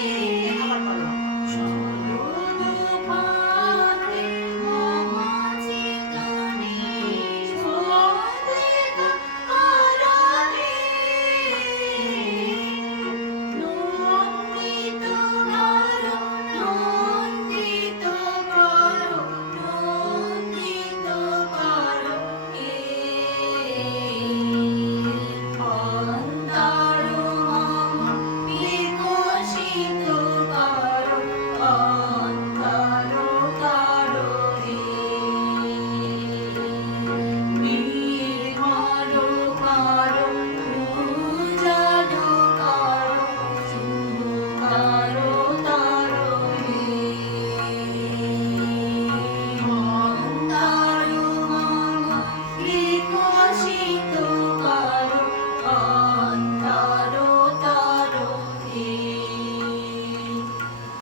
Amen.